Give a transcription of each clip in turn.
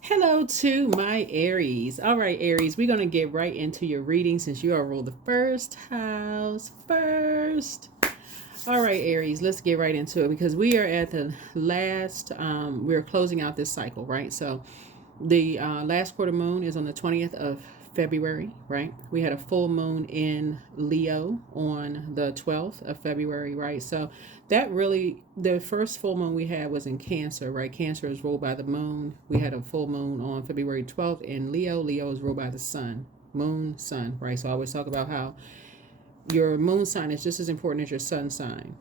Hello to my Aries. All right, Aries, we're going to get right into your reading since you are ruled the first house first. All right, Aries, let's get right into it because we are at the last, we're closing out this cycle, right? So the last quarter moon is on the 20th of February, right? We had a full moon in Leo on the 12th of February, right? So that really, the first full moon we had was in Cancer, right? Cancer is ruled by the moon. We had a full moon on February 12th in Leo. Leo is ruled by the sun, moon, sun, right? So I always talk about how your moon sign is just as important as your sun sign,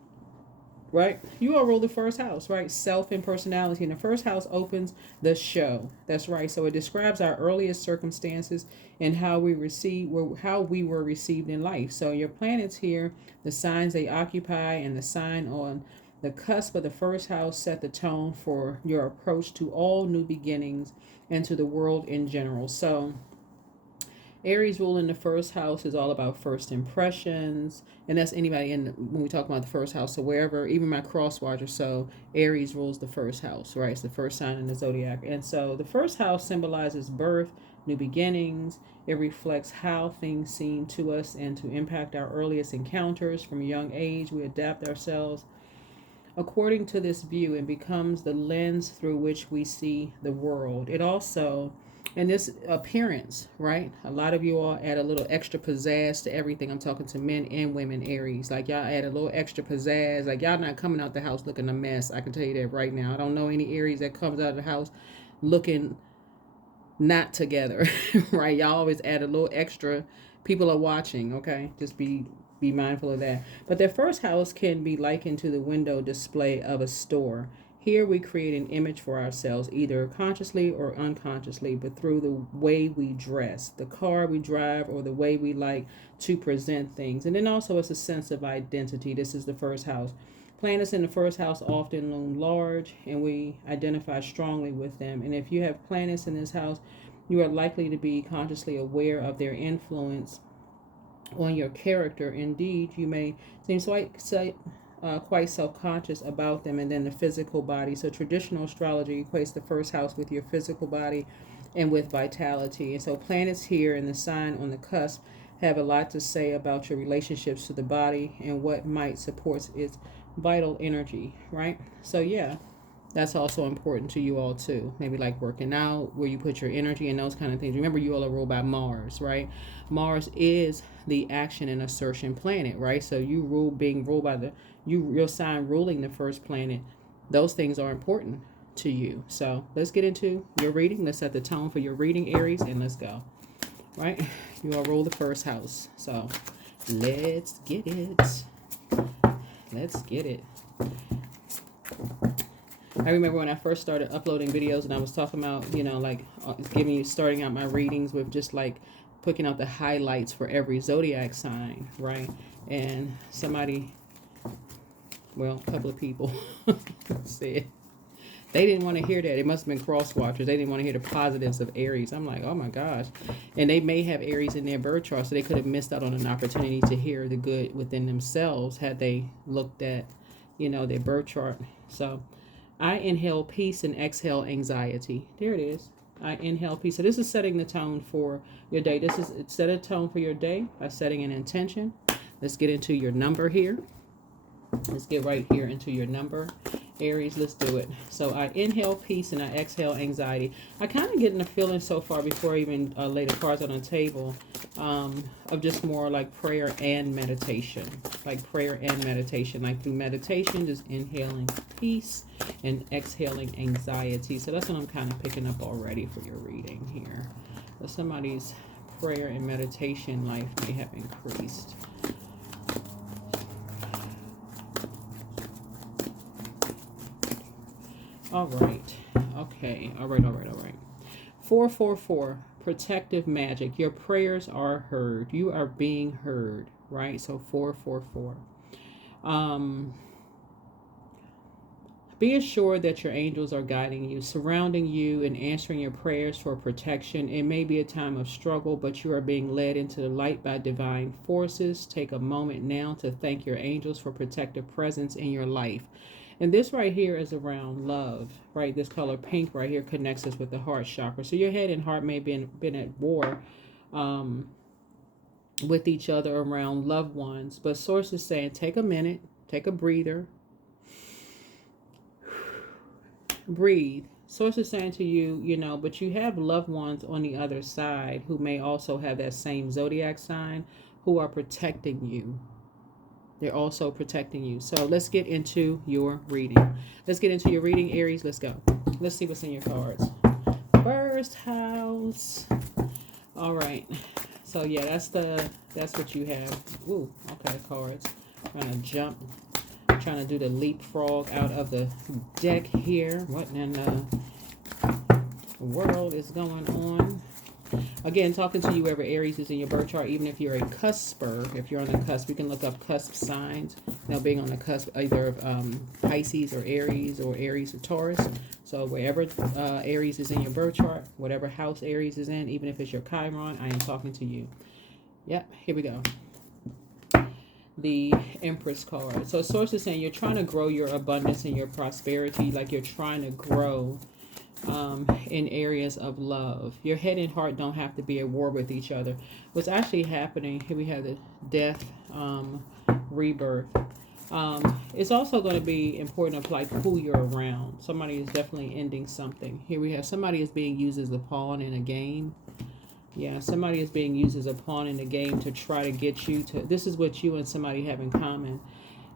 right? You all rule the first house, right? Self and personality. And the first house opens the show. That's right. So it describes our earliest circumstances and how we were received in life. So your planets here, the signs they occupy, and the sign on the cusp of the first house set the tone for your approach to all new beginnings and to the world in general. So Aries rule in the first house is all about first impressions, and that's anybody when we talk about the first house. So wherever, even my cross watcher, so Aries rules the first house, right? It's the first sign in the zodiac, and so the first house symbolizes birth, new beginnings. It reflects how things seem to us and to impact our earliest encounters. From a young age, we adapt ourselves according to this view and becomes the lens through which we see the world. It also, and this appearance, right? A lot of you all add a little extra pizzazz to everything. I'm talking to men and women, Aries. Like y'all add a little extra pizzazz. Like y'all not coming out the house looking a mess. I can tell you that right now. I don't know any Aries that comes out of the house looking not together, right? Y'all always add a little extra. People are watching, okay? Just be mindful of that. But their first house can be likened to the window display of a store. Here we create an image for ourselves, either consciously or unconsciously, but through the way we dress, the car we drive, or the way we like to present things. And then also it's a sense of identity. This is the first house. Planets in the first house often loom large, and we identify strongly with them. And if you have planets in this house, you are likely to be consciously aware of their influence on your character. Indeed, you may seem quite self-conscious about them. And then the physical body. So traditional astrology equates the first house with your physical body and with vitality. And so planets here in the sign on the cusp have a lot to say about your relationships to the body and what might support its vital energy, right? So yeah, that's also important to you all too. Maybe like working out, where you put your energy and those kind of things. Remember, you all are ruled by Mars, right? Mars is the action and assertion planet, right? So you rule, being ruled by your sign ruling the first planet. Those things are important to you. So let's get into your reading. Let's set the tone for your reading, Aries, and let's go. Right? You all rule the first house. So let's get it. Let's get it. I remember when I first started uploading videos and I was talking about, like starting out my readings with just like picking out the highlights for every zodiac sign, right? And somebody, well, a couple of people said they didn't want to hear that. It must have been cross watchers. They didn't want to hear the positives of Aries. I'm like, oh my gosh. And they may have Aries in their birth chart, so they could have missed out on an opportunity to hear the good within themselves had they looked at, their birth chart. So I inhale peace and exhale anxiety. There it is. I inhale peace. So this is setting the tone for your day. It's set a tone for your day by setting an intention. Let's get into your number here. Let's get right here into your number, Aries. Let's do it. So I inhale peace and I exhale anxiety. I kind of getting a feeling so far before I even lay the cards on the table of just more like prayer and meditation. Like prayer and meditation. Like through meditation, just inhaling peace and exhaling anxiety. So that's what I'm kind of picking up already for your reading here. So somebody's prayer and meditation life may have increased. All right. Okay. All right. 444, protective magic. Your prayers are heard. You are being heard, right? So 444. Be assured that your angels are guiding you, surrounding you, and answering your prayers for protection. It may be a time of struggle, but you are being led into the light by divine forces. Take a moment now to thank your angels for protective presence in your life. And this right here is around love, right? This color pink right here connects us with the heart chakra. So your head and heart may have been at war with each other around loved ones. But Source is saying, take a minute, take a breather, breathe. Source is saying to you, you know, but you have loved ones on the other side who may also have that same zodiac sign, who are protecting you. They're also protecting you. So let's get into your reading. Let's get into your reading, Aries. Let's go. Let's see what's in your cards. First house. All right. So yeah, that's what you have. Ooh, okay, cards. Trying to jump. Trying to do the leapfrog out of the deck here. What in the world is going on? Again, talking to you wherever Aries is in your birth chart, even if you're a cusper, if you're on the cusp, you can look up cusp signs. Now, being on the cusp, either of Pisces or Aries or Taurus. So wherever Aries is in your birth chart, whatever house Aries is in, even if it's your Chiron, I am talking to you. Yep, here we go. The Empress card. So Source is saying you're trying to grow your abundance and your prosperity, like you're trying to grow in areas of love. Your head and heart don't have to be at war with each other. What's actually happening, here we have the death, rebirth. It's also going to be important of like who you're around. Somebody is definitely ending something. Here we have somebody is being used as a pawn in a game. Yeah, somebody is being used as a pawn in the game to try to get you to, this is what you and somebody have in common,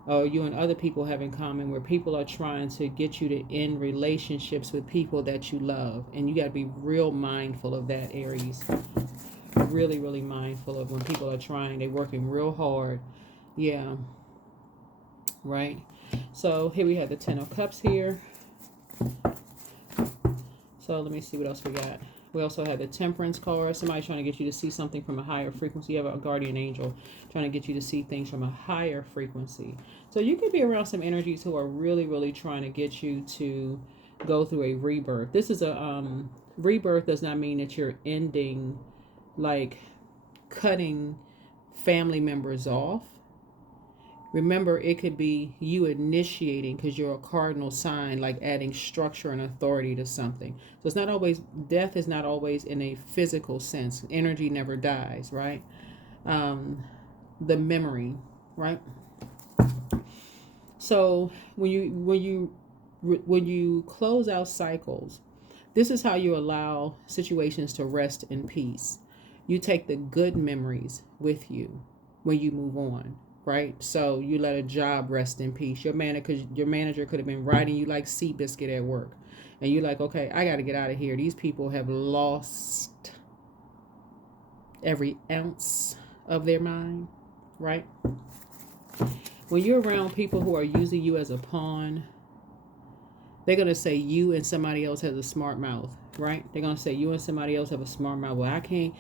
or you and other people have in common, where people are trying to get you to end relationships with people that you love. And you got to be real mindful of that, Aries. Really, really mindful of when people are trying, they're working real hard. Yeah. Right. So here we have the Ten of Cups here. So let me see what else we got. We also have the Temperance card. Somebody's trying to get you to see something from a higher frequency. You have a guardian angel trying to get you to see things from a higher frequency. So you could be around some energies who are really, really trying to get you to go through a rebirth. This is a rebirth does not mean that you're ending, like cutting family members off. Remember, it could be you initiating, because you're a cardinal sign, like adding structure and authority to something. So it's not always, death is not always in a physical sense. Energy never dies, right? The memory, right? So when you close out cycles, this is how you allow situations to rest in peace. You take the good memories with you when you move on. Right? So you let a job rest in peace. Your manager could have been riding you like Seabiscuit at work. And you're like, okay, I got to get out of here. These people have lost every ounce of their mind. Right? When you're around people who are using you as a pawn, they're going to say you and somebody else has a smart mouth. Right? They're going to say you and somebody else have a smart mouth. Well, I can't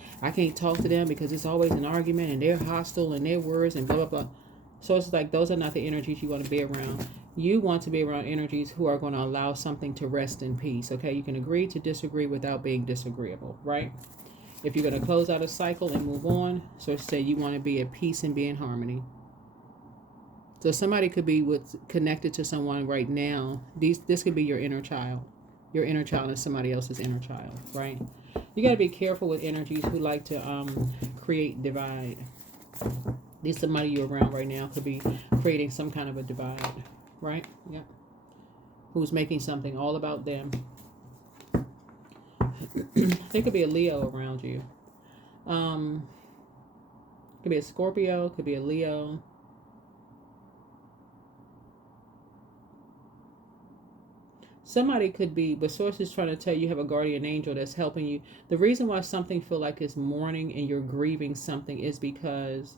talk to them because it's always an argument and they're hostile and their words and blah, blah, blah. So it's like those are not the energies you want to be around. You want to be around energies who are going to allow something to rest in peace. Okay? You can agree to disagree without being disagreeable. Right? If you're going to close out a cycle and move on, so say you want to be at peace and be in harmony. So somebody could be connected to someone right now. This could be your inner child. Your inner child is somebody else's inner child, right? You got to be careful with energies who like to create divide. These somebody you're around right now could be creating some kind of a divide, right? Yep. Who's making something all about them. There could be a Leo around you. Could be a Scorpio, could be a Leo. Somebody could be, but Source is trying to tell you have a guardian angel that's helping you. The reason why something feel like it's mourning and you're grieving something is because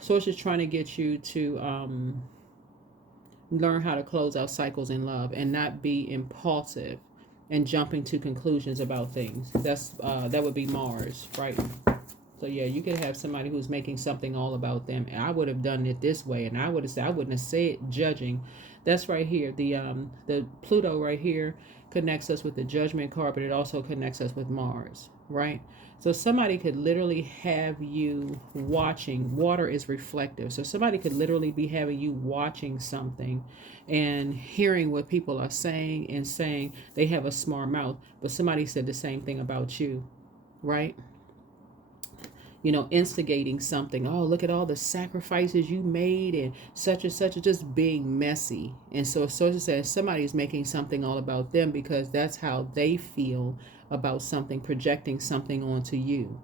Source is trying to get you to learn how to close out cycles in love and not be impulsive and jumping to conclusions about things. That would be Mars, right? So yeah, you could have somebody who's making something all about them. And I would have done it this way, and I wouldn't have said judging. That's right here. The Pluto right here connects us with the Judgment card, but it also connects us with Mars, right? So somebody could literally have you watching. Water is reflective. So somebody could literally be having you watching something and hearing what people are saying and saying they have a smart mouth, but somebody said the same thing about you, right? You know, instigating something. Oh, look at all the sacrifices you made and such, just being messy. And so to say, somebody's making something all about them because that's how they feel about something, projecting something onto you.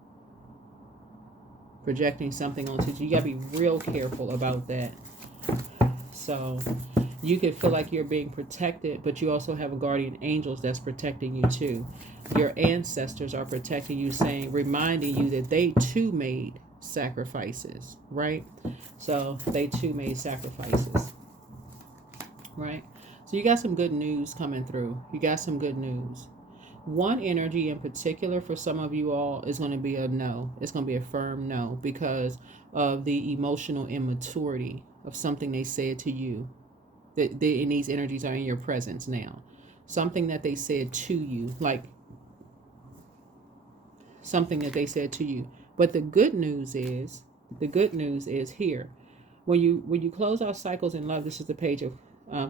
Projecting something onto you. You gotta be real careful about that. So you could feel like you're being protected, but you also have a guardian angels that's protecting you too. Your ancestors are protecting you, saying, reminding you that they too made sacrifices, right? So they too made sacrifices, right? So you got some good news coming through. You got some good news. One energy in particular for some of you all is going to be a no. It's going to be a firm no because of the emotional immaturity of something they said to you. And these energies are in your presence now. Something that they said to you, like something that they said to you. But the good news is here. When you close out cycles in love, this is the Page of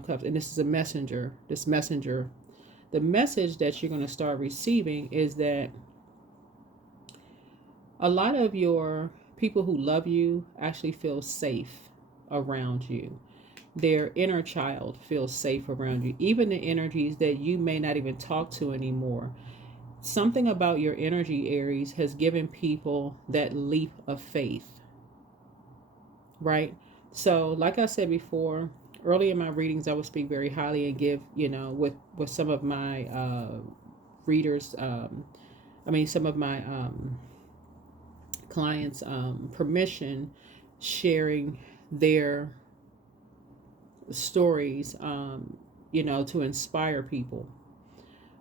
Cups, and this is a messenger. This messenger, the message that you're going to start receiving is that a lot of your people who love you actually feel safe around you. Their inner child feels safe around you. Even the energies that you may not even talk to anymore. Something about your energy, Aries, has given people that leap of faith, right? So like I said before, early in my readings, I would speak very highly and give, with some of my readers, some of my clients permission, sharing their stories, to inspire people.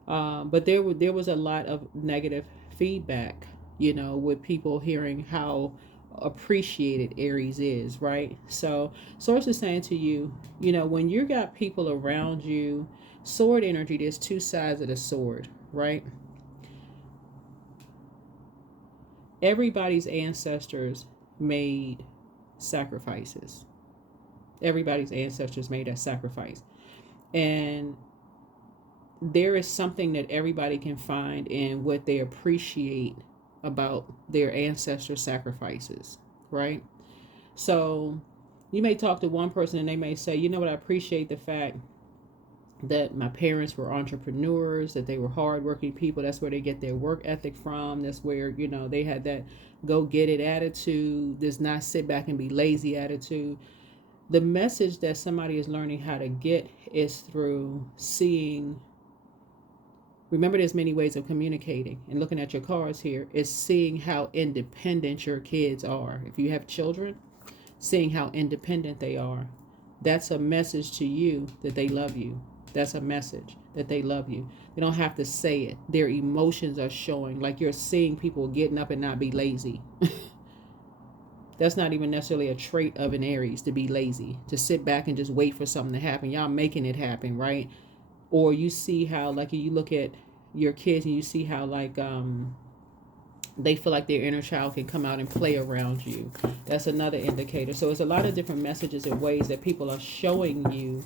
But there was a lot of negative feedback, with people hearing how appreciated Aries is, right? So Source is saying to you, when you got people around you, sword energy, there's two sides of the sword, right? Everybody's ancestors made sacrifices. Everybody's ancestors made that sacrifice. And there is something that everybody can find in what they appreciate about their ancestor sacrifices, right? So you may talk to one person and they may say, you know what, I appreciate the fact that my parents were entrepreneurs, that they were hardworking people. That's where they get their work ethic from. That's where, they had that go get it attitude, does not sit back and be lazy attitude. The message that somebody is learning how to get is through seeing. Remember, there's many ways of communicating, and looking at your cards here is seeing how independent your kids are. If you have children, seeing how independent they are. That's a message to you that they love you. That's a message that they love you. They don't have to say it. Their emotions are showing, like you're seeing people getting up and not be lazy. That's not even necessarily a trait of an Aries, to be lazy, to sit back and just wait for something to happen. Y'all making it happen, right? Or you see how, like, you look at your kids and you see how, like, they feel like their inner child can come out and play around you. That's another indicator. So it's a lot of different messages and ways that people are showing you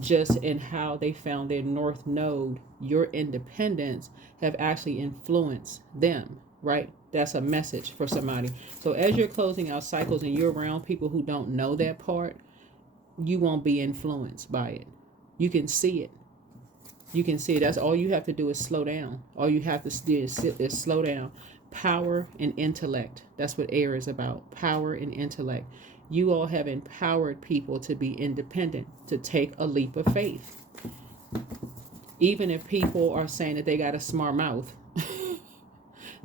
just in how they found their north node. Your independence have actually influenced them, right? That's a message for somebody. So as you're closing out cycles and you're around people who don't know that part, you won't be influenced by it. You can see it. You can see it. That's all you have to do is slow down. All you have to do is slow down. Power and intellect. That's what air is about. Power and intellect. You all have empowered people to be independent, to take a leap of faith. Even if people are saying that they got a smart mouth.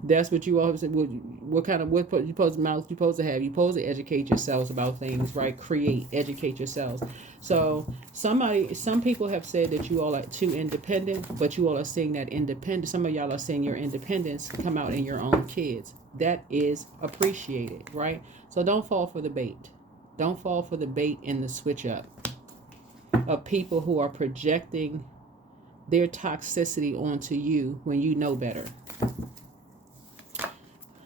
That's what you always say. What mouth you supposed to have? You supposed to educate yourselves about things, right? Educate yourselves. So some people have said that you all are too independent, but you all are seeing that independence. Some of y'all are seeing your independence come out in your own kids. That is appreciated, right? So don't fall for the bait. Don't fall for the bait in the switch up of people who are projecting their toxicity onto you when you know better.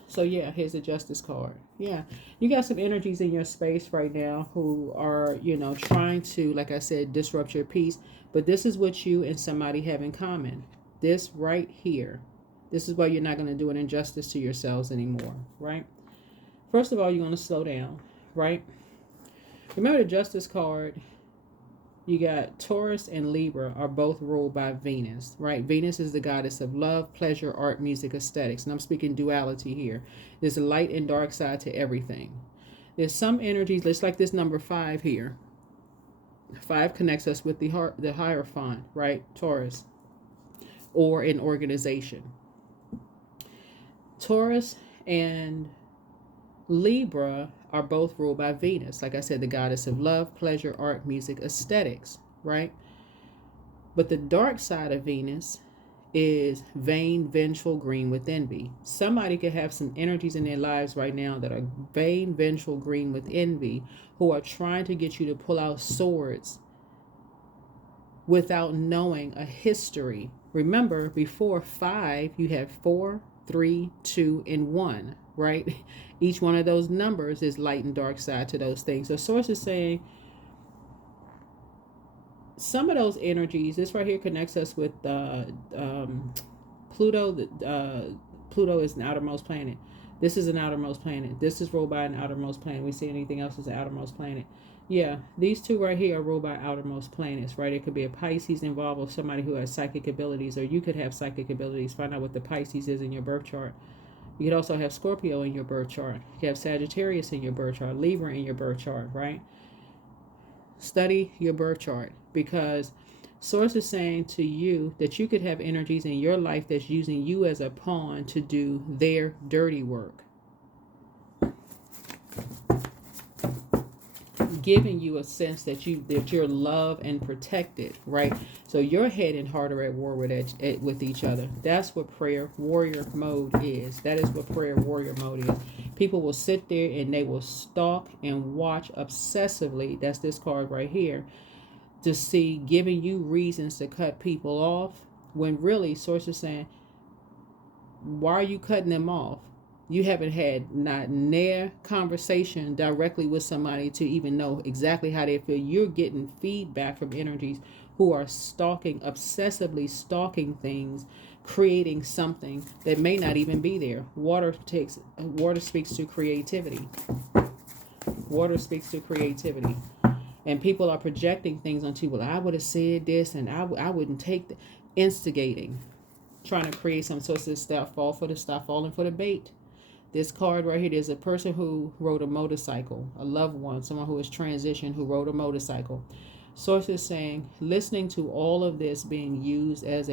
So yeah, here's the Justice card. Yeah, you got some energies in your space right now who are, you know, trying to, like I said, disrupt your peace. But this is what you and somebody have in common. This right here. This is why you're not going to do an injustice to yourselves anymore, right? First of all, you're going to slow down, right? Remember the Justice card, you got Taurus and Libra are both ruled by Venus, right? Venus is the goddess of love, pleasure, art, music, aesthetics. And I'm speaking duality here. There's a light and dark side to everything. There's some energies, just like this number 5 here. 5 connects us with the Hierophant, right? Taurus, or an organization. Taurus and Libra are both ruled by Venus. Like I said, the goddess of love, pleasure, art, music, aesthetics, right? But the dark side of Venus is vain, vengeful, green with envy. Somebody could have some energies in their lives right now that are vain, vengeful, green with envy, who are trying to get you to pull out swords without knowing a history. Remember, before 5, you have 4, 3, 2, and 1, right? Each one of those numbers is light and dark side to those things. So Source is saying some of those energies, this right here connects us with Pluto. Pluto is an outermost planet. This is an outermost planet. This is ruled by an outermost planet. We see anything else as an outermost planet. Yeah, these two right here are ruled by outermost planets, right? It could be a Pisces involved with somebody who has psychic abilities, or you could have psychic abilities. Find out what the Pisces is in your birth chart. You could also have Scorpio in your birth chart. You could have Sagittarius in your birth chart, Libra in your birth chart, right? Study your birth chart, because Source is saying to you that you could have energies in your life that's using you as a pawn to do their dirty work, giving you a sense that you're loved and protected, right? So your head and heart are at war with each other. That's what prayer warrior mode is. That is what prayer warrior mode is. People will sit there and they will stalk and watch obsessively. That's this card right here, to see, giving you reasons to cut people off, when really Source is saying, why are you cutting them off? You haven't had not near conversation directly with somebody to even know exactly how they feel. You're getting feedback from energies who are stalking, obsessively stalking things, creating something that may not even be there. Water speaks to creativity. Water speaks to creativity. And people are projecting things onto you. Well, I would have said this, and I wouldn't take the instigating, trying to create some sort of stuff, falling for the bait. This card right here, there's a person who rode a motorcycle, a loved one, someone who has transitioned, who rode a motorcycle. Source is saying, listening to all of this being used as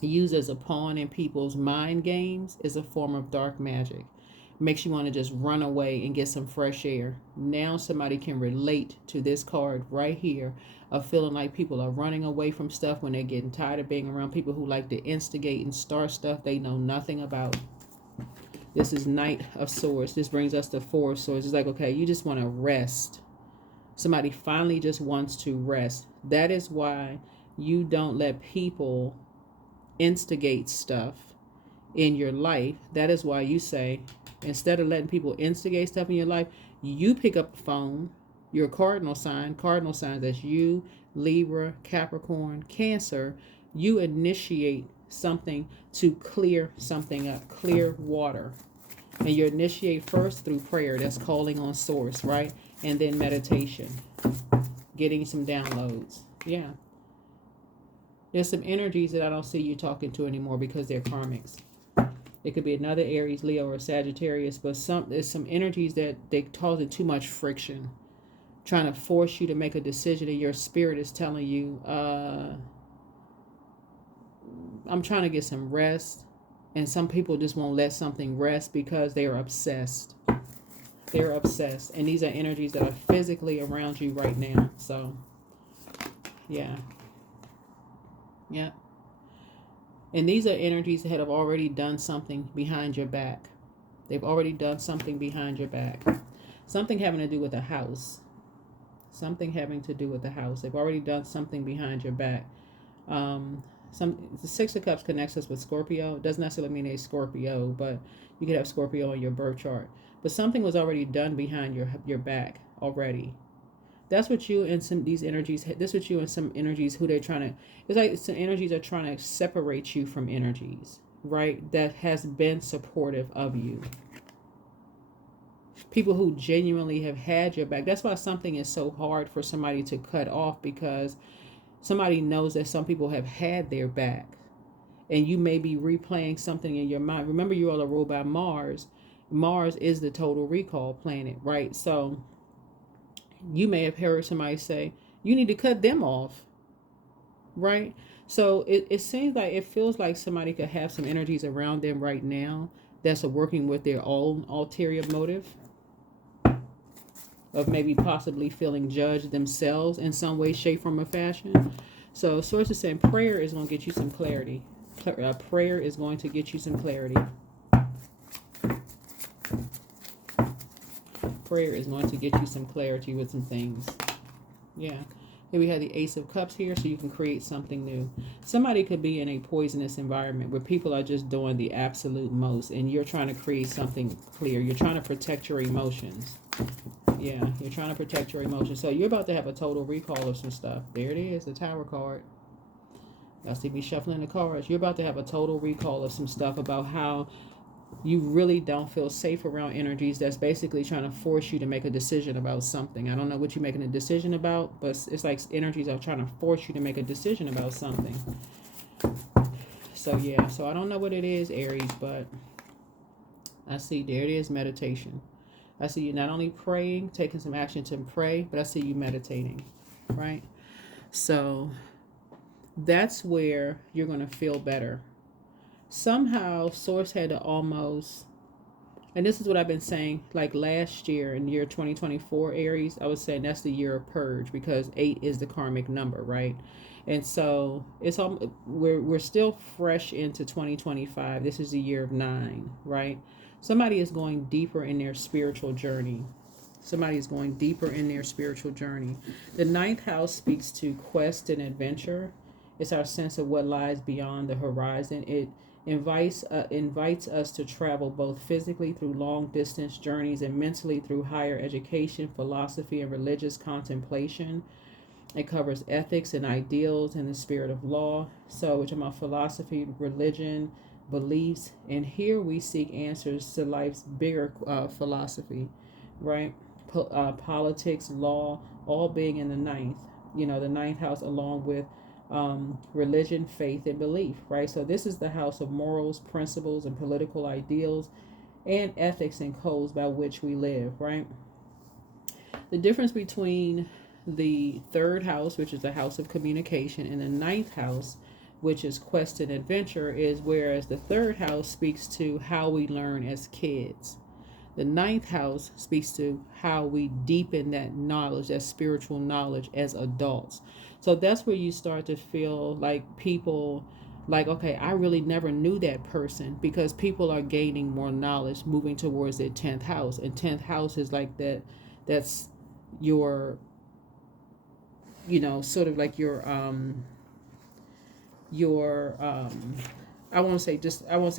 used as a pawn in people's mind games is a form of dark magic. Makes you want to just run away and get some fresh air. Now somebody can relate to this card right here of feeling like people are running away from stuff when they're getting tired of being around people who like to instigate and start stuff they know nothing about. This is Knight of Swords. This brings us to 4 of Swords. It's like, okay, you just want to rest. Somebody finally just wants to rest. That is why you don't let people instigate stuff in your life. That is why you say, instead of letting people instigate stuff in your life, you pick up the phone. Your cardinal signs, that's you, Libra, Capricorn, Cancer. You initiate something to clear something up, clear water. And you initiate first through prayer. That's calling on Source, right? And then meditation, getting some downloads. Yeah. There's some energies that I don't see you talking to anymore because they're karmics. It could be another Aries, Leo, or Sagittarius, but there's some energies that they causing too much friction, trying to force you to make a decision, and your spirit is telling you, I'm trying to get some rest. And some people just won't let something rest because they are obsessed. They're obsessed. And these are energies that are physically around you right now. So, yeah. Yeah. And these are energies that have already done something behind your back. They've already done something behind your back. Something having to do with a house. Something having to do with the house. They've already done something behind your back. The Six of Cups connects us with Scorpio. It doesn't necessarily mean a Scorpio, but you could have Scorpio on your birth chart. But something was already done behind your back already. That's what you and some these energies. This what you and some energies who they're trying to. It's like some energies are trying to separate you from energies, right? That has been supportive of you. People who genuinely have had your back. That's why something is so hard for somebody to cut off, because somebody knows that some people have had their back, and you may be replaying something in your mind. Remember, you all are ruled by Mars. Mars is the total recall planet, right? So you may have heard somebody say, you need to cut them off, right? So it seems like, it feels like somebody could have some energies around them right now that's working with their own ulterior motive of maybe possibly feeling judged themselves in some way, shape, form, or fashion. So Source is saying prayer is going to get you some clarity. Prayer is going to get you some clarity. Prayer is going to get you some clarity with some things. Yeah. Here we have the Ace of Cups here, so you can create something new. Somebody could be in a poisonous environment where people are just doing the absolute most, and you're trying to create something clear. You're trying to protect your emotions. Yeah, you're trying to protect your emotions. So you're about to have a total recall of some stuff. There it is, the Tower card. Y'all see me shuffling the cards. You're about to have a total recall of some stuff about how you really don't feel safe around energies that's basically trying to force you to make a decision about something. I don't know what you're making a decision about, but it's like energies are trying to force you to make a decision about something. So yeah, so I don't know what it is, Aries, but I see there it is, meditation. I see you not only praying, taking some action to pray, but I see you meditating, right? So that's where you're going to feel better. Somehow Source had to almost, and this is what I've been saying, like last year in year 2024, Aries, I was saying that's the year of purge, because 8 is the karmic number, right? And so it's all, we're still fresh into 2025. This is the year of 9, right? Somebody is going deeper in their spiritual journey. Somebody is going deeper in their spiritual journey. The 9th house speaks to quest and adventure. It's our sense of what lies beyond the horizon. It invites us to travel both physically through long distance journeys and mentally through higher education, philosophy, and religious contemplation. It covers ethics and ideals and the spirit of law. So we're talking about philosophy, religion, beliefs, and here we seek answers to life's bigger philosophy, right? Politics, law, all being in the 9th. You know, the 9th house, along with religion, faith, and belief, right? So this is the house of morals, principles, and political ideals, and ethics and codes by which we live, right? The difference between the 3rd house, which is the house of communication, and the 9th house, which is quest and adventure, is whereas the 3rd house speaks to how we learn as kids. The 9th house speaks to how we deepen that knowledge, that spiritual knowledge as adults. So that's where you start to feel like people, like, okay, I really never knew that person, because people are gaining more knowledge, moving towards their 10th house. And 10th house is like that, that's your, you know, sort of like your I won't say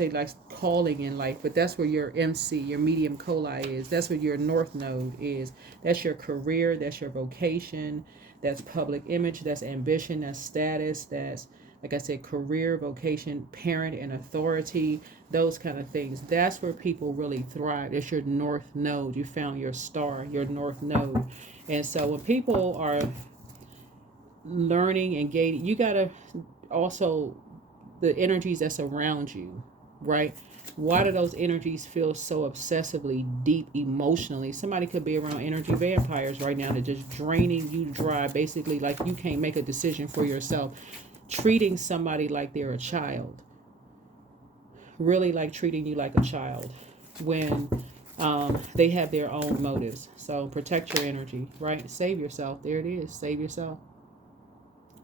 like calling in life, but that's where your MC, your medium coli is. That's where your north node is. That's your career, that's your vocation, that's public image, that's ambition, that's status, that's, like I said, career, vocation, parent, and authority, those kind of things. That's where people really thrive. It's your north node. You found your star, your north node. And so when people are learning and gaining, you got to also, the energies that's around you, right? Why do those energies feel so obsessively deep emotionally? Somebody could be around energy vampires right now that just draining you dry, basically like you can't make a decision for yourself, treating somebody like they're a child, really like treating you like a child when they have their own motives. So protect your energy, right? Save yourself. There it is. Save yourself.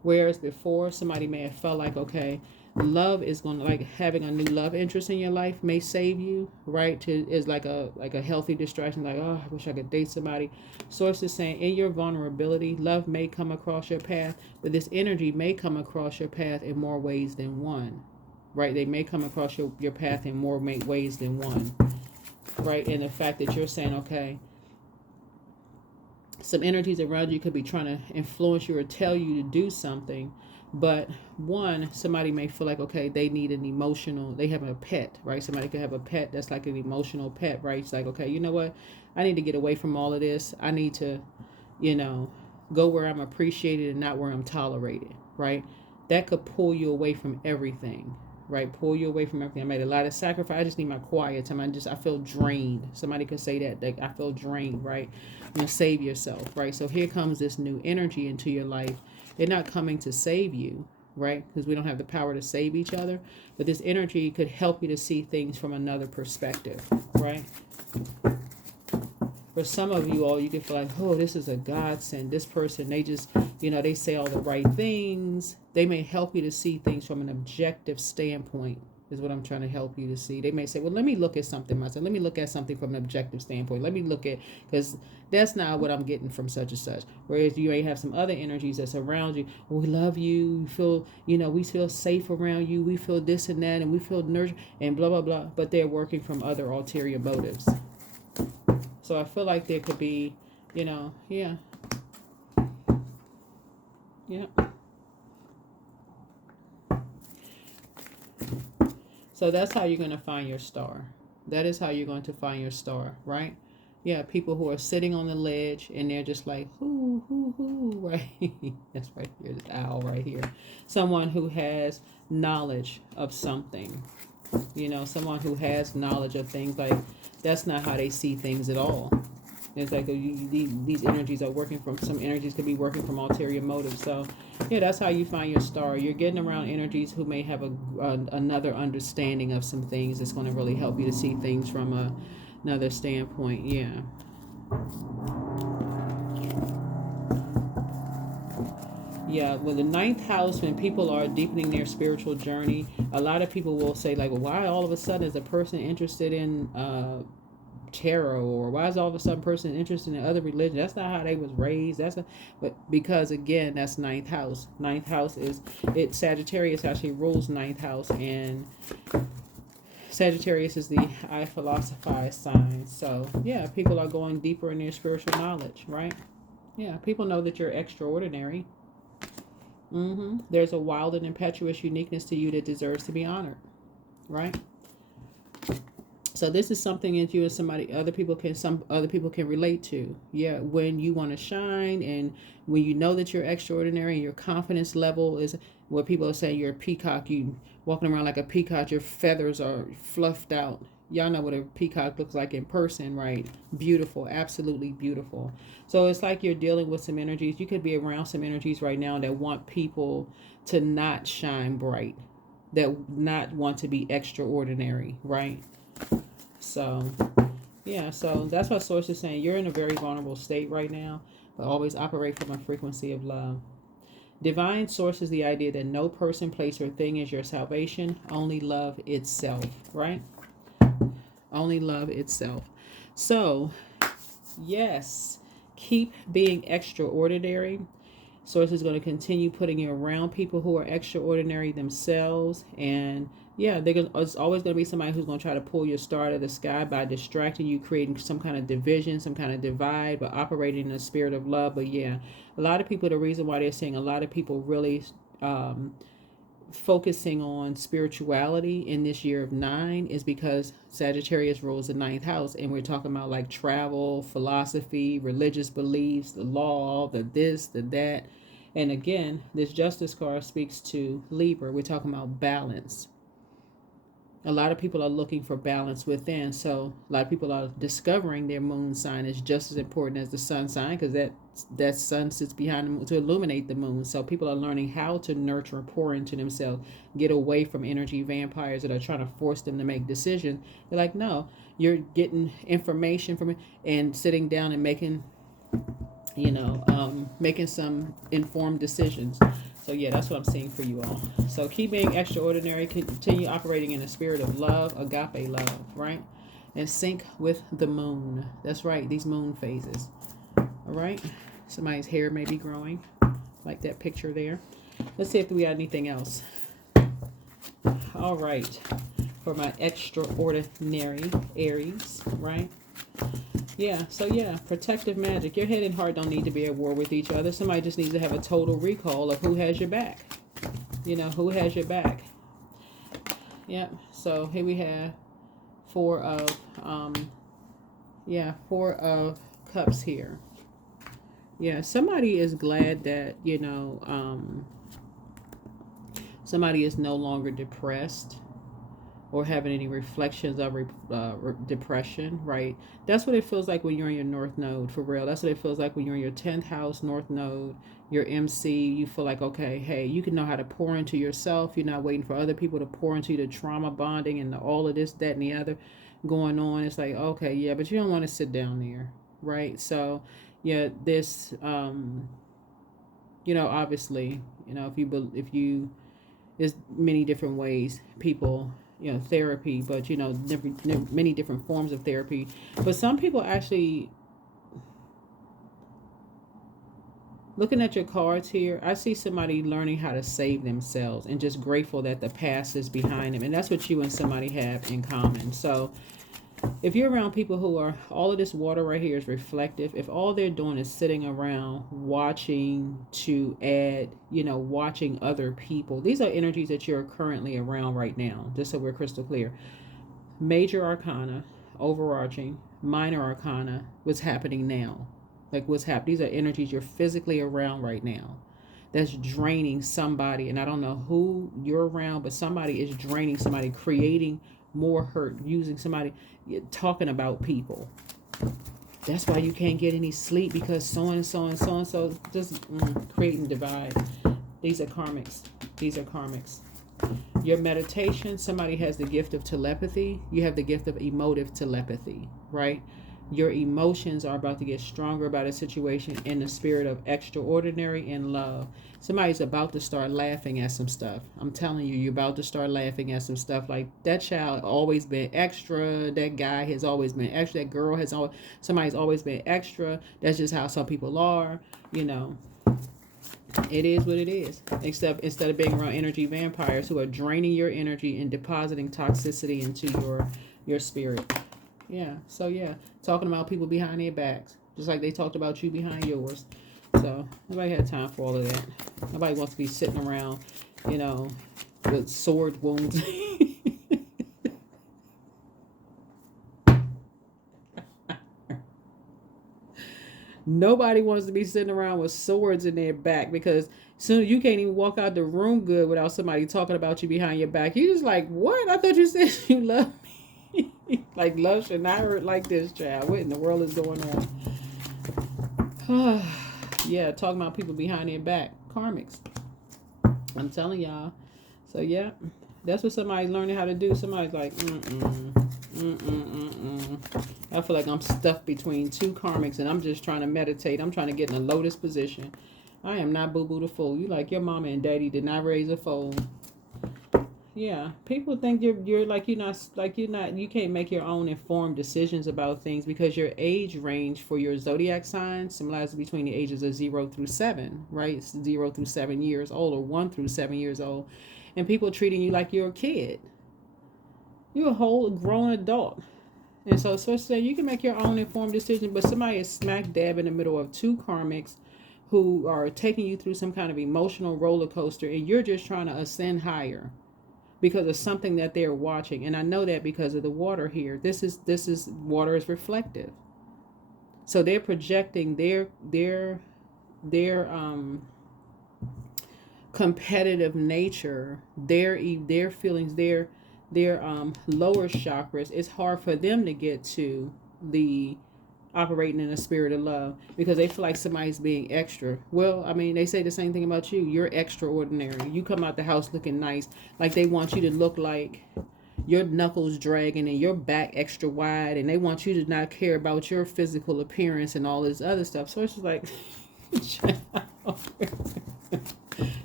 Whereas before, somebody may have felt like, okay, love is going to, like, having a new love interest in your life may save you, right? Is like a healthy distraction, like, oh, I wish I could date somebody. Source is saying in your vulnerability, love may come across your path, but this energy may come across your path in more ways than one, right? They may come across your path in more ways than one, right? And the fact that you're saying, okay, some energies around you could be trying to influence you or tell you to do something. But one, somebody may feel like, okay, they need an emotional, they have a pet, right? Somebody could have a pet that's like an emotional pet, right? It's like, okay, you know what? I need to get away from all of this. I need to, go where I'm appreciated and not where I'm tolerated, right? That could pull you away from everything, right? Pull you away from everything. I made a lot of sacrifice. I just need my quiet time. I feel drained. Somebody could say that, like, I feel drained, right? Save yourself, right? So here comes this new energy into your life. They're not coming to save you, right? Because we don't have the power to save each other. But this energy could help you to see things from another perspective, right? For some of you all, you can feel like, oh, this is a godsend. This person, they just, they say all the right things. They may help you to see things from an objective standpoint, is what I'm trying to help you to see. They may say, well, let me look at something myself. Let me look at something from an objective standpoint. Let me look at, because that's not what I'm getting from such and such. Whereas you may have some other energies that's around you. Oh, we love you. We feel, we feel safe around you. We feel this and that, and we feel nurtured and blah, blah, blah. But they're working from other ulterior motives. So I feel like there could be, yeah. So that's how you're going to find your star. That is how you're going to find your star, right? Yeah, people who are sitting on the ledge and they're just like, hoo, hoo, hoo, right? That's right here, the owl right here. Someone who has knowledge of something, someone who has knowledge of things, like, that's not how they see things at all. It's like these energies are working from, some energies could be working from ulterior motives. So, yeah, that's how you find your star. You're getting around energies who may have another understanding of some things that's going to really help you to see things from another standpoint. Yeah. Yeah, well, the ninth house, when people are deepening their spiritual journey, a lot of people will say, like, well, why all of a sudden is a person interested in tarot, or why is all of a sudden person interested in other religion? That's not how they was raised. But because, again, that's ninth house. Ninth house is it. Sagittarius actually rules ninth house, and Sagittarius is the I philosophize sign. So yeah, people are going deeper in their spiritual knowledge, right? Yeah, people know that you're extraordinary. There's a wild and impetuous uniqueness to you that deserves to be honored, right? So this is something that you and some other people can relate to. Yeah, when you want to shine, and when you know that you're extraordinary, and your confidence level is what people are saying, you're a peacock. You walking around like a peacock, your feathers are fluffed out. Y'all know what a peacock looks like in person, right? Beautiful, absolutely beautiful. So it's like you're dealing with some energies. You could be around some energies right now that want people to not shine bright, that not want to be extraordinary, right? So, yeah, so that's what Source is saying. You're in a very vulnerable state right now, but always operate from a frequency of love. Divine Source is the idea that no person, place, or thing is your salvation, only love itself, right? Only love itself. So, yes, keep being extraordinary. Source is going to continue putting you around people who are extraordinary themselves. And yeah, it's always going to be somebody who's going to try to pull your star out of the sky by distracting you, creating some kind of division, some kind of divide, but operating in a spirit of love. But yeah, a lot of people, the reason why they're saying a lot of people really focusing on spirituality in this year of 9 is because Sagittarius rules the 9th house, and we're talking about like travel, philosophy, religious beliefs, the law, the this, the that. And again, this Justice card speaks to Libra. We're talking about balance. A lot of people are looking for balance within. So a lot of people are discovering their moon sign is just as important as the sun sign, because that sun sits behind the moon to illuminate the moon. So people are learning how to nurture and pour into themselves, get away from energy vampires that are trying to force them to make decisions. They're like, no, you're getting information from it and sitting down and making, making some informed decisions. So yeah, that's what I'm seeing for you all. So keep being extraordinary. Continue operating in the spirit of love, agape love, right? And sync with the moon. That's right, these moon phases. All right. Somebody's hair may be growing, like that picture there. Let's see if we got anything else. All right. For my extraordinary Aries, right? Yeah, so yeah, protective magic. Your head and heart don't need to be at war with each other. Somebody just needs to have a total recall of who has your back. You know, who has your back. Yep, so here we have four of cups here. Yeah, somebody is glad that, you know, somebody is no longer depressed or having any reflections of depression, right? That's what it feels like when you're in your North Node, for real. That's what it feels like when you're in your 10th house, North Node, your MC. You feel like, okay, hey, you can know how to pour into yourself. You're not waiting for other people to pour into you, the trauma bonding and all of this, that, and the other going on. It's like, okay, yeah, but you don't want to sit down there, right? So, yeah, this, you know, obviously, you know, if you, there's many different ways people, you know, therapy, but you know, many different forms of therapy. But some people actually, looking at your cards here, I see somebody learning how to save themselves and just grateful that the past is behind them. And that's what you and somebody have in common. So if you're around people who are, all of this water right here is reflective. If all they're doing is sitting around watching to add, you know, watching other people, these are energies that you're currently around right now, just so we're crystal clear. Major arcana, overarching, minor arcana, what's happening now. Like what's happening. These are energies you're physically around right now. That's draining somebody. And I don't know who you're around, but somebody is draining somebody, creating more hurt, using somebody, talking about people. That's why you can't get any sleep, because so and so and so and so, just creating divide. These are karmics. These are karmics. Your meditation, somebody has the gift of telepathy. You have the gift of emotive telepathy, right? Your emotions are about to get stronger about a situation in the spirit of extraordinary and love. Somebody's about to start laughing at some stuff. I'm telling you, you're about to start laughing at some stuff. Like, that child always been extra. That guy has always been extra. That girl has always, somebody's always been extra. That's just how some people are, you know. It is what it is. Except instead of being around energy vampires who are draining your energy and depositing toxicity into your spirit. Yeah, so yeah, talking about people behind their backs, just like they talked about you behind yours. So nobody had time for all of that. Nobody wants to be sitting around, you know, with sword wounds. Nobody wants to be sitting around with swords in their back, because soon you can't even walk out the room good without somebody talking about you behind your back. You just like, what? I thought you said you love me. Like, love should not hurt like this, child. What in the world is going on? Yeah, talking about people behind their back. Karmics. I'm telling y'all. So, yeah, that's what somebody's learning how to do. Somebody's like, I feel like I'm stuck between two karmics, and I'm just trying to meditate. I'm trying to get in a lotus position. I am not boo-boo the fool. You like your mama and daddy did not raise a fool. Yeah, people think you're like, you can't make your own informed decisions about things, because your age range for your zodiac sign symbolizes between the ages of 0 through 7, right? It's 0 through 7 years old, or 1 through 7 years old, and people treating you like you're a kid. You're a whole grown adult, and so to say you can make your own informed decision, but somebody is smack dab in the middle of two karmics who are taking you through some kind of emotional roller coaster, and you're just trying to ascend higher because of something that they're watching. And I know that because of the water here. This is water is reflective. So they're projecting their competitive nature, their feelings, their lower chakras. It's hard for them to get to the operating in a spirit of love, because they feel like somebody's being extra. Well, I mean, they say the same thing about you. You're extraordinary. You come out the house looking nice. Like, they want you to look like your knuckles dragging and your back extra wide, and they want you to not care about your physical appearance and all this other stuff. So it's just like,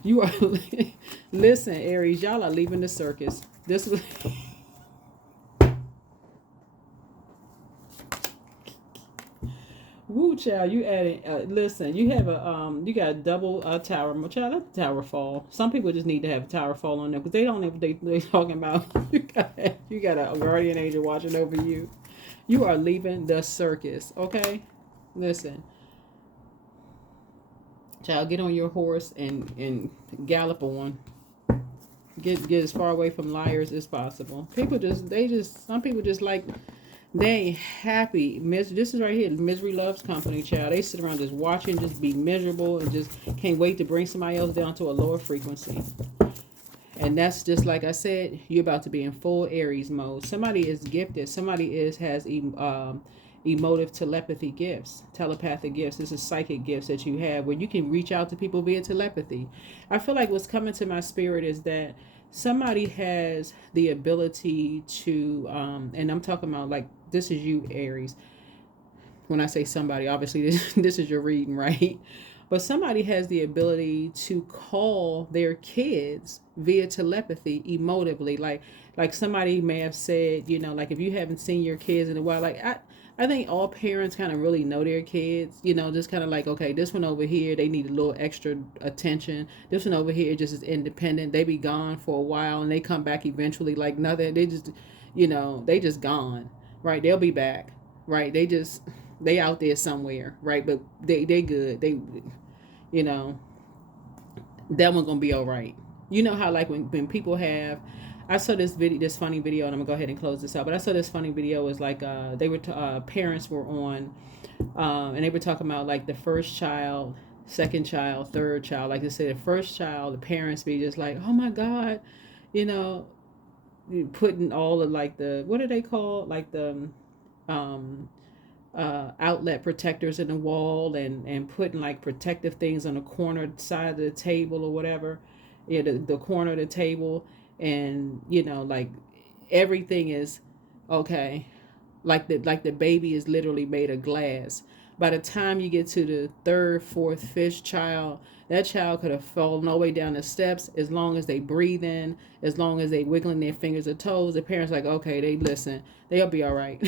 You are, listen, Aries, y'all are leaving the circus. This was, woo, child, you added, listen, you have you got a double tower. Child, let the tower fall. Some people just need to have a tower fall on them because they don't know what they talking about. You got a guardian angel watching over you. You are leaving the circus, okay? Listen, child, get on your horse and gallop on. Get as far away from liars as possible. Some people just like, they ain't happy. This is right here. Misery loves company, child. They sit around just watching, just be miserable, and just can't wait to bring somebody else down to a lower frequency. And that's just like I said, you're about to be in full Aries mode. Somebody is gifted. Somebody has emotive telepathy gifts, telepathic gifts. This is psychic gifts that you have where you can reach out to people via telepathy. I feel like what's coming to my spirit is that somebody has the ability to, and I'm talking about like, this is you, Aries. When I say somebody, obviously this is your reading, right? But somebody has the ability to call their kids via telepathy emotively. Like somebody may have said, like if you haven't seen your kids in a while, like I think all parents kind of really know their kids, just kind of like, okay, this one over here, they need a little extra attention. This one over here just is independent. They be gone for a while and they come back eventually like nothing. They just, they just gone, right? They'll be back, right? They out there somewhere, right? But they good. That one gonna be all right. You know how like when people have, I saw this funny video, and I'm gonna go ahead and close this out. But I saw this funny video. Is like parents were on, and they were talking about like the first child, second child, third child. Like they said, the first child, the parents be just like, oh my God, putting all of like the, what are they called, like the um outlet protectors in the wall, and putting like protective things on the corner side of the table or whatever, the corner of the table, and like everything is okay, like the baby is literally made of glass. By the time you get to the third, fourth, fifth child, that child could have fallen all the way down the steps. As long as they breathe in, as long as they wiggling their fingers or toes, the parents like, okay, they listen, they'll be all right.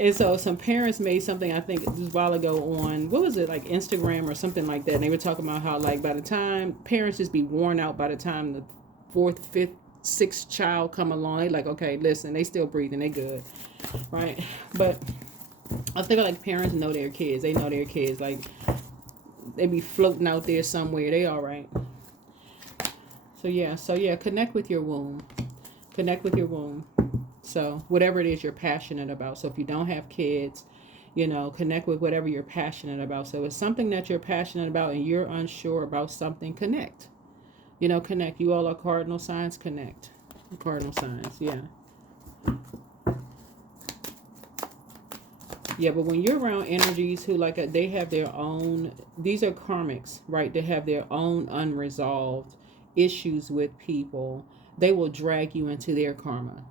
And so some parents made something, I think this a while ago, on, what was it, like Instagram or something like that. And they were talking about how like by the time parents just be worn out by the time the fourth, fifth, sixth child come along, they like, okay, listen, they still breathing, they good, right? But I think like parents know their kids. They know their kids. Like they be floating out there somewhere. They all right. So yeah, connect with your womb. Connect with your womb. So whatever it is you're passionate about. So if you don't have kids, connect with whatever you're passionate about. So if it's something that you're passionate about and you're unsure about something, connect. Connect. You all are cardinal signs, connect. Cardinal signs, yeah. Yeah, but when you're around energies who like they have their own, these are karmics, right? They have their own unresolved issues with people. They will drag you into their karma.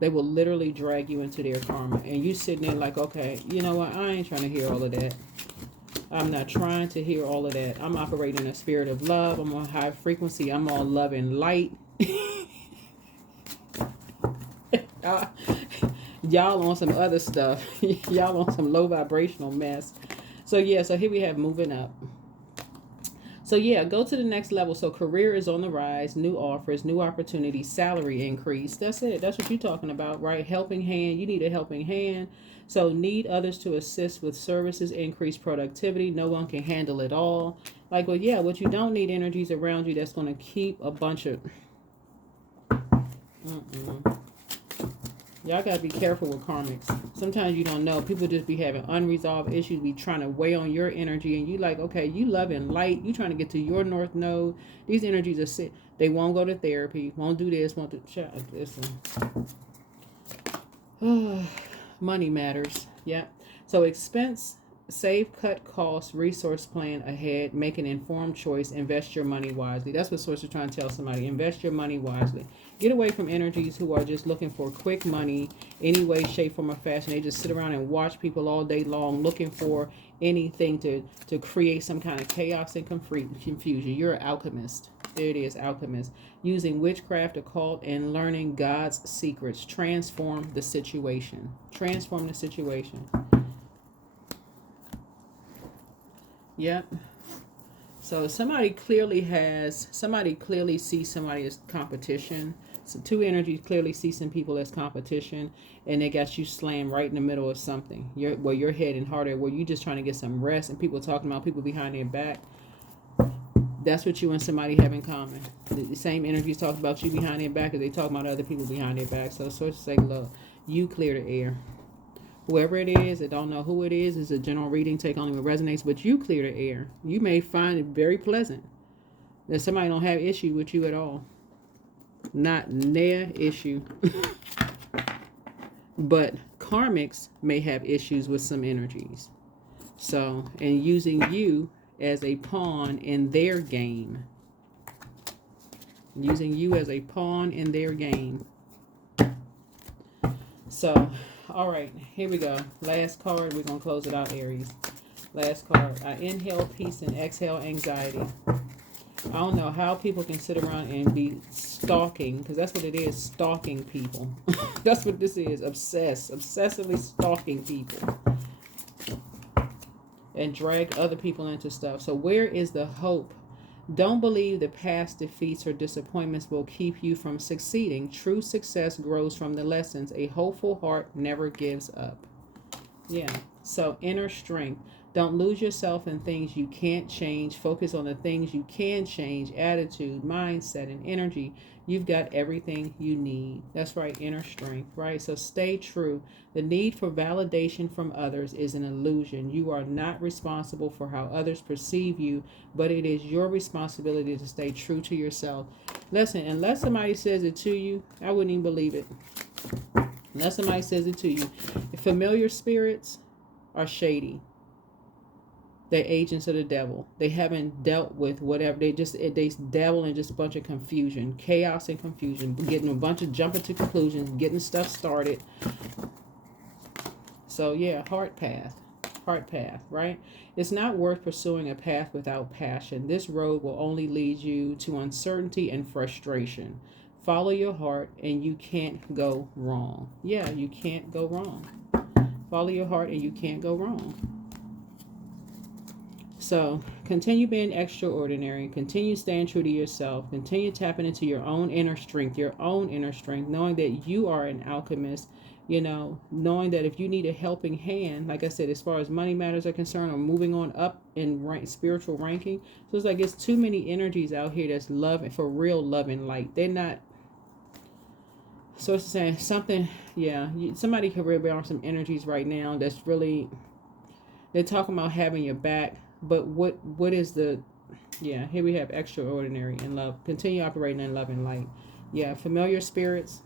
They will literally drag you into their karma. And you sitting there like, okay, you know what? I ain't trying to hear all of that. I'm not trying to hear all of that. I'm operating a spirit of love. I'm on high frequency. I'm all love and light. Y'all on some other stuff. Y'all on some low vibrational mess. So yeah, so here we have moving up. So yeah, go to the next level. So career is on the rise, new offers, new opportunities, salary increase. That's it. That's what you're talking about, right? Helping hand. You need a helping hand. So need others to assist with services, increase productivity. No one can handle it all. Like, well, yeah, what you don't need energies around you that's going to keep a bunch of... Y'all got to be careful with karmics. Sometimes you don't know. People just be having unresolved issues, be trying to weigh on your energy. And you like, okay, you love and light. You trying to get to your north node. These energies are sick. They won't go to therapy. Won't do this. Won't do... Listen. Money matters. Yeah. So expense Save, cut costs, resource plan ahead, make an informed choice, invest your money wisely. That's what Source is trying to tell somebody. Invest your money wisely. Get away from energies who are just looking for quick money, any way, shape, form, or fashion. They just sit around and watch people all day long looking for anything to create some kind of chaos and confusion. You're an alchemist. There it is, alchemist. Using witchcraft, occult, and learning God's secrets. Transform the situation. Transform the situation. Yep. So somebody clearly sees somebody as competition. So two energies clearly see some people as competition, and they got you slammed right in the middle of something. Where your head and heart are, where you just trying to get some rest, and people talking about people behind their back. That's what you and somebody have in common. The same energies talk about you behind their back as they talk about other people behind their back. So Source say, look, you clear the air. Whoever it is, I don't know who it is. It's a general reading. Take only what resonates, but you clear the air. You may find it very pleasant that somebody don't have issue with you at all. Not their issue. But karmics may have issues with some energies. So, and using you as a pawn in their game. Using you as a pawn in their game. So, all right, here we go. Last card. We're going to close it out, Aries. Last card. I inhale peace and exhale anxiety. I don't know how people can sit around and be stalking, because that's what it is, stalking people. That's what this is, obsessively stalking people. And drag other people into stuff. So where is the hope? Don't believe the past defeats or disappointments will keep you from succeeding. True success grows from the lessons. A hopeful heart never gives up. Yeah. So inner strength. Don't lose yourself in things you can't change. Focus on the things you can change. Attitude, mindset, and energy. You've got everything you need. That's right, inner strength, right? So stay true. The need for validation from others is an illusion. You are not responsible for how others perceive you, but it is your responsibility to stay true to yourself. Listen, unless somebody says it to you, I wouldn't even believe it. Unless somebody says it to you. Familiar spirits are shady. They're agents of the devil. They haven't dealt with whatever. They dabble in just a bunch of confusion, chaos and confusion, getting a bunch of jumping to conclusions, getting stuff started. So yeah, heart path, right? It's not worth pursuing a path without passion. This road will only lead you to uncertainty and frustration. Follow your heart and you can't go wrong. Yeah, you can't go wrong. Follow your heart and you can't go wrong. So continue being extraordinary. Continue staying true to yourself. Continue tapping into your own inner strength, knowing that you are an alchemist, knowing that if you need a helping hand, like I said, as far as money matters are concerned, or moving on up in spiritual ranking. So it's like it's too many energies out here that's loving, for real loving light. They're not. So it's saying something, yeah, somebody could really be on some energies right now that's really, they're talking about having your back. But what is the, yeah, here we have extraordinary in love. Continue operating in love and light. Yeah, familiar spirits.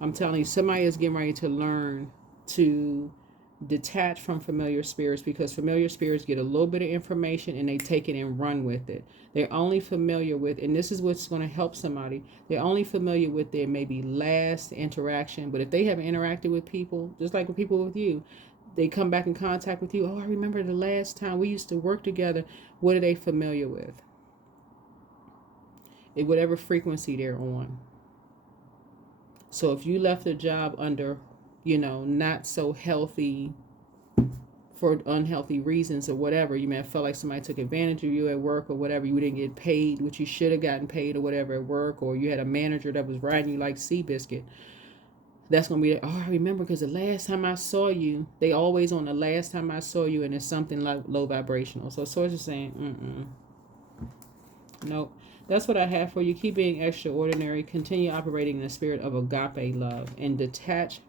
I'm telling you, somebody is getting ready to learn to detach from familiar spirits, because familiar spirits get a little bit of information and they take it and run with it. They're only familiar with, and this is what's going to help somebody, they're only familiar with their maybe last interaction. But if they haven't interacted with people, just like with people with you, they come back in contact with you. Oh, I remember the last time we used to work together. What are they familiar with? At whatever frequency they're on. So if you left a job under, not so healthy, for unhealthy reasons or whatever, you may have felt like somebody took advantage of you at work or whatever, you didn't get paid what you should have gotten paid or whatever at work, or you had a manager that was riding you like Seabiscuit. That's going to be, I remember because the last time I saw you, they always on the last time I saw you, and it's something like low vibrational. So Source is saying, nope. That's what I have for you. Keep being extraordinary. Continue operating in the spirit of agape love, and detach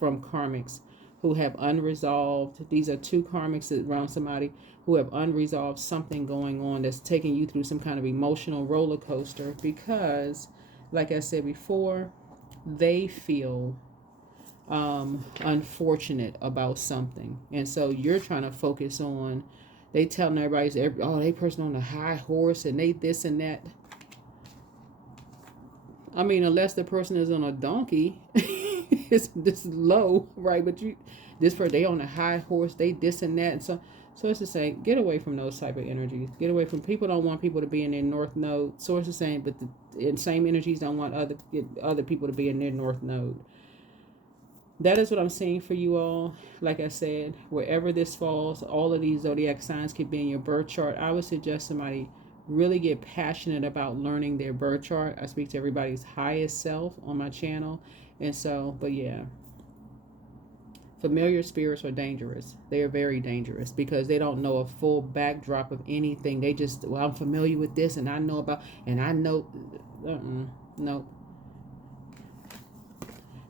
from karmics who have unresolved. These are two karmics around somebody who have unresolved something going on that's taking you through some kind of emotional roller coaster, because, like I said before, they feel unfortunate about something, and so you're trying to focus on. They telling everybody, oh, they person on a high horse and they this and that. I mean, unless the person is on a donkey, it's this low, right? But this person, they on a high horse, they this and that, and so it's the same. Get away from those type of energies. Get away from people. Don't want people to be in their north node. So it's the same, but the same energies don't want other people to be in their north node. That is what I'm seeing for you all. Like I said, wherever this falls, all of these zodiac signs could be in your birth chart. I would suggest somebody really get passionate about learning their birth chart. I speak to everybody's highest self on my channel. And so, but yeah, familiar spirits are dangerous. They are very dangerous because they don't know a full backdrop of anything. They just, well, I'm familiar with this and I know about, and I know, no.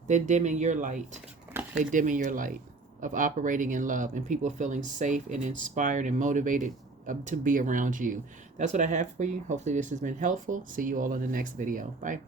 They're dimming your light. They're dimming your light of operating in love and people feeling safe and inspired and motivated to be around you. That's what I have for you. Hopefully this has been helpful. See you all in the next video. Bye.